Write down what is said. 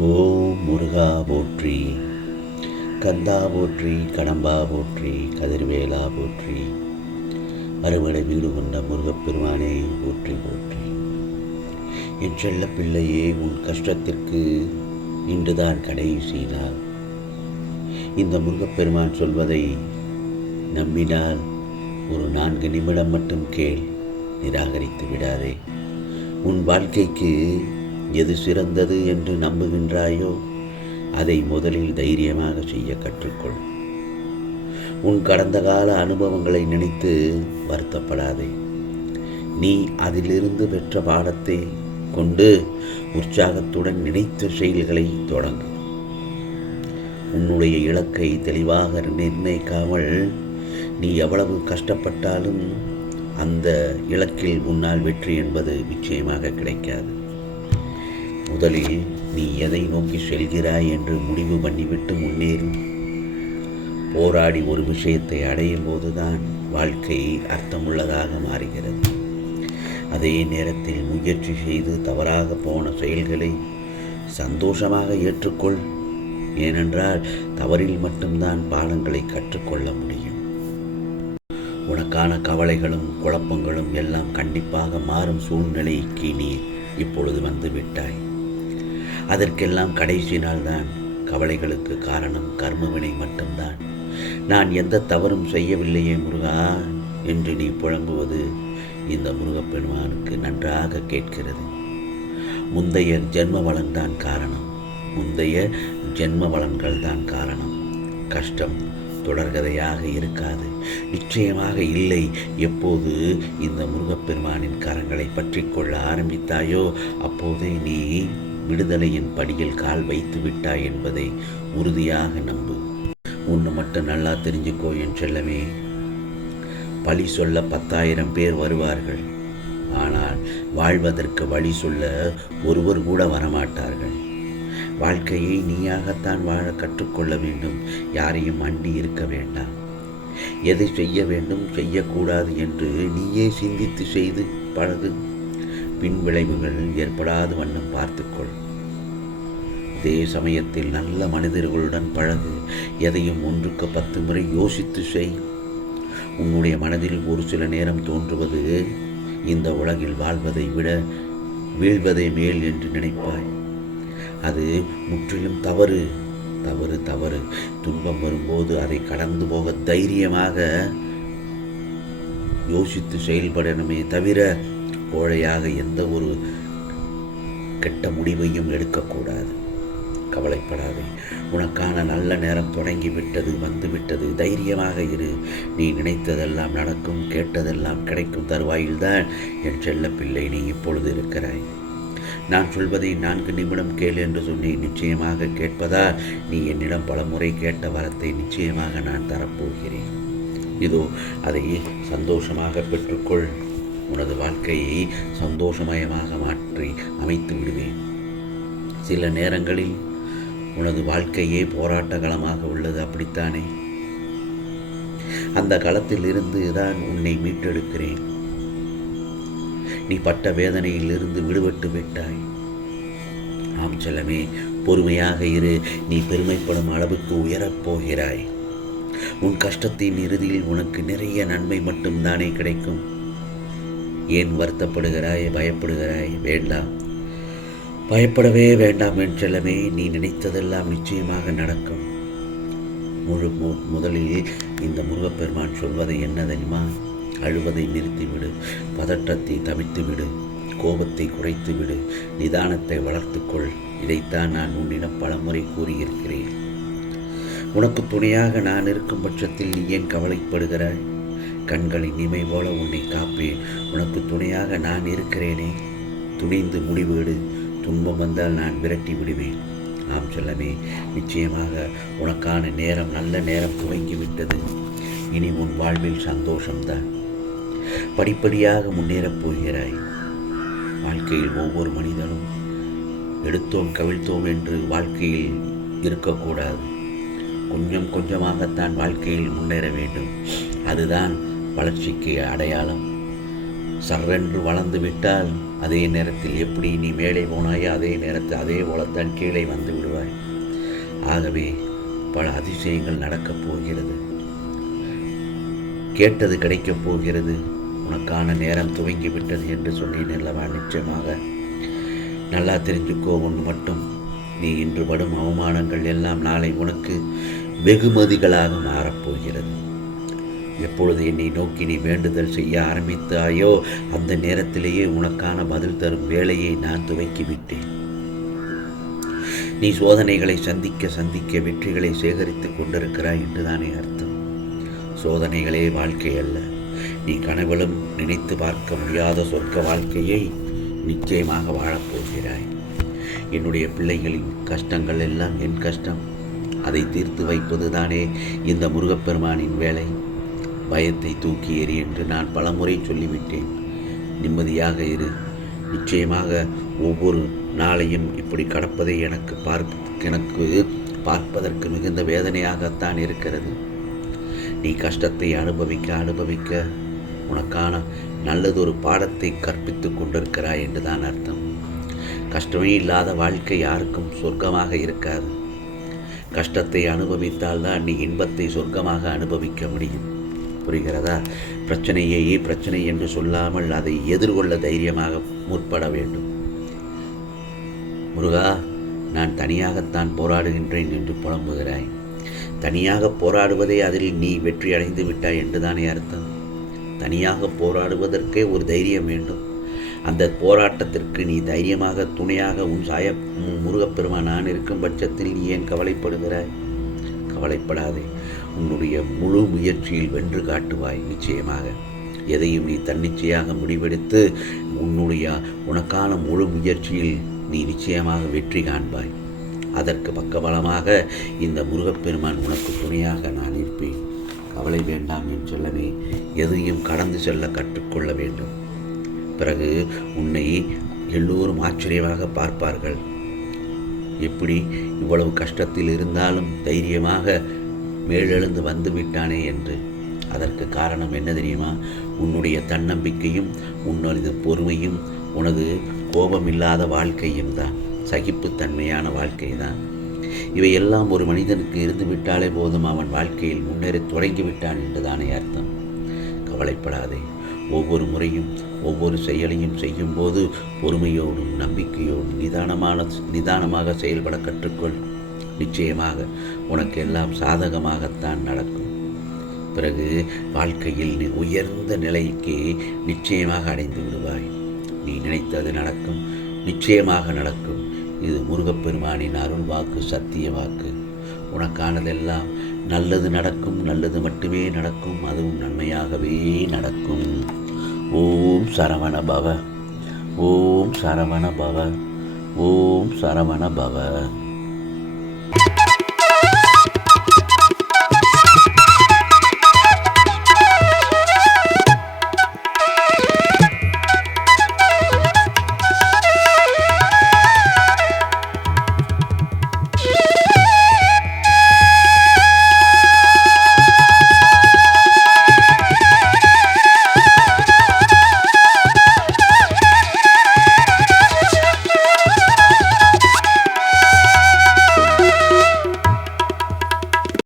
ஓம் முருகா போற்றி, கந்தா போற்றி, கடம்பா போற்றி, கதிர்வேலா போற்றி, அறுவடை வீடு கொண்ட முருகப்பெருமானே போற்றி போற்றி. என் செல்ல பிள்ளையே, உன் கஷ்டத்திற்கு இன்றுதான் கடைசி நாள். இந்த முருகப்பெருமான் சொல்வதை நம்பினால் ஒரு 4 நிமிடம் மட்டும் கேள், நிராகரித்து விடாதே. உன் வாழ்க்கைக்கு எது சிறந்தது என்று நம்புகின்றாயோ அதை முதலில் தைரியமாக செய்ய கற்றுக்கொள். உன் கடந்த கால அனுபவங்களை நினைத்து வருத்தப்படாதே. நீ அதிலிருந்து பெற்ற பாடத்தை கொண்டு உற்சாகத்துடன் நினைத்த செயல்களை தொடங்கு. உன்னுடைய இலக்கை தெளிவாக நிர்ணயிக்காமல் நீ எவ்வளவு கஷ்டப்பட்டாலும் அந்த இலக்கில் உன்னால் வெற்றி என்பது நிச்சயமாக கிடைக்காது. முதலில் நீ எதை நோக்கி செல்கிறாய் என்று முடிவு பண்ணிவிட்டு முன்னேறி போராடி ஒரு விஷயத்தை அடையும் போதுதான் வாழ்க்கை அர்த்தமுள்ளதாக மாறுகிறது. அதே நேரத்தில் முயற்சி செய்து தவறாக போன செயல்களை சந்தோஷமாக ஏற்றுக்கொள். ஏனென்றால் தவறில் மட்டும்தான் பாடங்களை கற்றுக்கொள்ள முடியும். உனக்கான கவலைகளும் குழப்பங்களும் எல்லாம் கண்டிப்பாக மாறும் சூழ்நிலைக்கு நீ இப்பொழுது வந்து விட்டாய். அதற்கெல்லாம் கடைசி நாள்தான். கவலைகளுக்கு காரணம் கர்மவினை மட்டும்தான். நான் எந்த தவறும் செய்யவில்லையே முருகா என்று நீ புழங்குவது இந்த முருகப்பெருமானுக்கு நன்றாக கேட்கிறது. முந்தைய ஜென்ம பலன்தான் காரணம். முந்தைய ஜென்ம பலன்கள் தான் காரணம். கஷ்டம் தொடர்கதையாக இருக்காது, நிச்சயமாக இல்லை. எப்போது இந்த முருகப்பெருமானின் கரங்களை பற்றி கொள்ள ஆரம்பித்தாயோ அப்போதே நீ விடுதலையின் படியில் கால் வைத்து விட்டாய் என்பதை உறுதியாக நம்பு. ஒன்று மட்டும் நல்லா தெரிஞ்சுக்கோ என் செல்லமே, பழி சொல்ல 10,000 பேர் வருவார்கள். ஆனால் வாழ்வதற்கு வழி சொல்ல ஒருவர் கூட வரமாட்டார்கள். வாழ்க்கையை நீயாகத்தான் வாழ கற்றுக்கொள்ள வேண்டும். யாரையும் அண்டி இருக்க வேண்டாம். எதை செய்ய வேண்டும் செய்யக்கூடாது என்று நீயே சிந்தித்து செய்து பழகு. பின் விளைவுகள் ஏற்படாத வண்ணம் பார்த்துக்கொள். அதே சமயத்தில் நல்ல மனிதர்களுடன் பழகு. எதையும் 1க்கு 10 முறை யோசித்து செய். உன்னுடைய மனதில் ஒரு சில நேரம் தோன்றுவது இந்த உலகில் வாழ்வதை விட வீழ்வதே மேல் என்று நினைப்பாய். அது முற்றிலும் தவறு தவறு தவறு. துன்பம் வரும்போது அதை கடந்து போக தைரியமாக யோசித்து செயல்படணுமே தவிர கோழையாக எந்த ஒரு கெட்ட முடிவையும் எடுக்கக்கூடாது. கவலைப்படாதே. உனக்கான நல்ல நேரம் தொடங்கிவிட்டது, வந்துவிட்டது. தைரியமாக இரு. நீ நினைத்ததெல்லாம் நடக்கும், கேட்டதெல்லாம் கிடைக்கும் தருவாயில்தான் என் செல்ல பிள்ளை நீ இப்பொழுது இருக்கிறாய். நான் சொல்வதை 4 நிமிடம் கேள் என்று சொன்னேன். நிச்சயமாக கேட்பதால் நீ என்னிடம் பல முறை கேட்ட வரத்தை நிச்சயமாக நான் தரப்போகிறேன். இதோ அதை சந்தோஷமாக பெற்றுக்கொள். உனது வாழ்க்கையை சந்தோஷமயமாக மாற்றி அமைத்து விடுவேன். சில நேரங்களில் உனது வாழ்க்கையே போராட்ட களமாக உள்ளது, அப்படித்தானே? அந்த களத்தில் இருந்து தான் உன்னை மீட்டெடுக்கிறேன். நீ பட்ட வேதனையில் இருந்து விடுபட்டு விட்டாய். ஆம் செல்லமே, பொறுமையாக இரு. நீ பெருமைப்படும் அளவுக்கு உயரப் போகிறாய். உன் கஷ்டத்தின் இறுதியில் உனக்கு நிறைய நன்மை மட்டும்தானே கிடைக்கும். ஏன் வருத்தப்படுகிறாய், பயப்படுகிறாய்? வேண்டாம், பயப்படவே வேண்டாம் என் செல்லமே. நீ நினைத்ததெல்லாம் நிச்சயமாக நடக்கும். முதலில் இந்த முருகப்பெருமான் சொல்வதை என்ன தெரியுமா? அழுவதை நிறுத்திவிடு, பதற்றத்தை தவிர்த்துவிடு, கோபத்தை குறைத்துவிடு, நிதானத்தை வளர்த்துக்கொள். இதைத்தான் நான் உன்னிடம் பலமுறை கூறியிருக்கிறேன். உனக்கு துணையாக நான் இருக்கும் பட்சத்தில் நீ ஏன் கவலைப்படுகிறாய்? கண்களின் இமை போல உன்னை காப்பேன். உனக்கு துணையாக நான் இருக்கிறேனே. துணிந்து முடிவெடு. துன்பம் வந்தால் நான் விரட்டி விடுவேன். ஆம் செல்லமே, நிச்சயமாக உனக்கான நேரம், நல்ல நேரம் துவங்கிவிட்டது. இனி உன் வாழ்வில் சந்தோஷம்தான். படிப்படியாக முன்னேறப் போகிறாய். வாழ்க்கையில் ஒவ்வொரு மனிதனும் எடுத்தோம் கவிழ்த்தோம் என்று வாழ்க்கையில் இருக்கக்கூடாது. கொஞ்சம் கொஞ்சமாகத்தான் வாழ்க்கையில் முன்னேற வேண்டும். அதுதான் வளர்ச்சிக்கு அடையாளம். சர்ரென்று வளர்ந்து விட்டால் அதே நேரத்தில் எப்படி நீ மேலே போனாயோ அதே நேரத்தில் அதே போலத்தான் கீழே வந்து விடுவாய். ஆகவே பல அதிசயங்கள் நடக்கப் போகிறது. கேட்டது கிடைக்கப் போகிறது. உனக்கான நேரம் துவங்கிவிட்டது என்று சொன்னேன் அல்லவா? நிச்சயமாக நல்லா தெரிஞ்சுக்கோ. ஒன்று மட்டும், நீ இன்று படும் அவமானங்கள் எல்லாம் நாளை உனக்கு வெகுமதிகளாக மாறப்போகிறது. எப்பொழுது என்னை நோக்கி நீ வேண்டுதல் செய்ய ஆரம்பித்தாயோ அந்த நேரத்திலேயே உனக்கான பதில் தரும் வேலையை நான் துவக்கிவிட்டேன். நீ சோதனைகளை சந்திக்க சந்திக்க வெற்றிகளை சேகரித்துக் கொண்டிருக்கிறாய் என்றுதானே அர்த்தம். சோதனைகளே வாழ்க்கை அல்ல. நீ கனவிலும் நினைத்து பார்க்க முடியாத சொர்க்க வாழ்க்கையை நிச்சயமாக வாழப்போகிறாய். என்னுடைய பிள்ளைகளின் கஷ்டங்கள் எல்லாம் என் கஷ்டம். அதை தீர்த்து வைப்பது தானே இந்த முருகப்பெருமானின் வேலை. பயத்தை தூக்கி எறி என்று நான் பலமுறை சொல்லிவிட்டேன். நிம்மதியாக இரு. நிச்சயமாக ஒவ்வொரு நாளையும் இப்படி கடப்பதை எனக்கு பார்ப்பதற்கு மிகுந்த வேதனையாகத்தான் இருக்கிறது. நீ கஷ்டத்தை அனுபவிக்க அனுபவிக்க உனக்கான நல்லதொரு பாடத்தை கற்பித்துக் கொண்டிருக்கிறாய் என்றுதான் அர்த்தம். கஷ்டமே இல்லாத வாழ்க்கை யாருக்கும் சொர்க்கமாக இருக்காது. கஷ்டத்தை அனுபவித்தால்தான் நீ இன்பத்தை சொர்க்கமாக அனுபவிக்க முடியும். புரிகிறதா? பிரச்சனையே பிரச்சனை என்று சொல்லாமல் அதை எதிர்கொள்ள தைரியமாக முற்பட வேண்டும். முருகா, நான் தனியாகத்தான் போராடுகின்றேன் என்று புலம்புகிறாய். தனியாக போராடுவதே அதில் நீ வெற்றி அடைந்து விட்டாய் என்றுதானே அர்த்தம். தனியாக போராடுவதற்கே ஒரு தைரியம் வேண்டும். அந்த போராட்டத்திற்கு நீ தைரியமாக துணையாக உன் முருகப்பெருமான் நான் இருக்கும் பட்சத்தில் நீ ஏன் கவலைப்படுகிறாய்? கவலைப்படாதே. உன்னுடைய முழு முயற்சியில் வென்று காட்டுவாய். நிச்சயமாக எதையும் நீ தன்னிச்சையாக முடிவெடுத்து உனக்கான முழு முயற்சியில் நீ நிச்சயமாக வெற்றி காண்பாய். அதற்கு பக்கபலமாக இந்த முருகப்பெருமான் உனக்கு துணையாக நான் இருப்பேன். கவலை வேண்டாம் என் செல்லவே. எதையும் கடந்து செல்ல கற்றுக்கொள்ள வேண்டும். பிறகு உன்னை எல்லோரும் ஆச்சரியமாக பார்ப்பார்கள். எப்படி இவ்வளவு கஷ்டத்தில் இருந்தாலும் தைரியமாக மேலெழுந்து வந்து விட்டானே என்று. அதற்கு காரணம் என்ன தெரியுமா? உன்னுடைய தன்னம்பிக்கையும் உன்னது பொறுமையும் உனது கோபமில்லாத வாழ்க்கையும் தான். சகிப்புத்தன்மையான வாழ்க்கை தான். இவையெல்லாம் ஒரு மனிதனுக்கு இருந்து விட்டாலே போதும், அவன் வாழ்க்கையில் முன்னேறி தொடங்கிவிட்டான் என்றுதானே அர்த்தம். கவலைப்படாதே. ஒவ்வொரு முறையும் ஒவ்வொரு செயலையும் செய்யும்போது பொறுமையோடும் நம்பிக்கையோடும் நிதானமாக செயல்பட கற்றுக்கொள். நிச்சயமாக உனக்கு எல்லாம் சாதகமாகத்தான் நடக்கும். பிறகு வாழ்க்கையில் நீ உயர்ந்த நிலைக்கு நிச்சயமாக அடைந்து விடுவாய். நீ நினைத்தது நடக்கும். நிச்சயமாக நடக்கும். இது முருகப்பெருமானின் அருள் வாக்கு, சத்திய வாக்கு. உனக்கானதெல்லாம் நல்லது நடக்கும். நல்லது மட்டுமே நடக்கும். அதுவும் நன்மையாகவே நடக்கும். ஓம் சரவண பவ. ஓம் சரவண பவ. ஓம் சரவண பவ.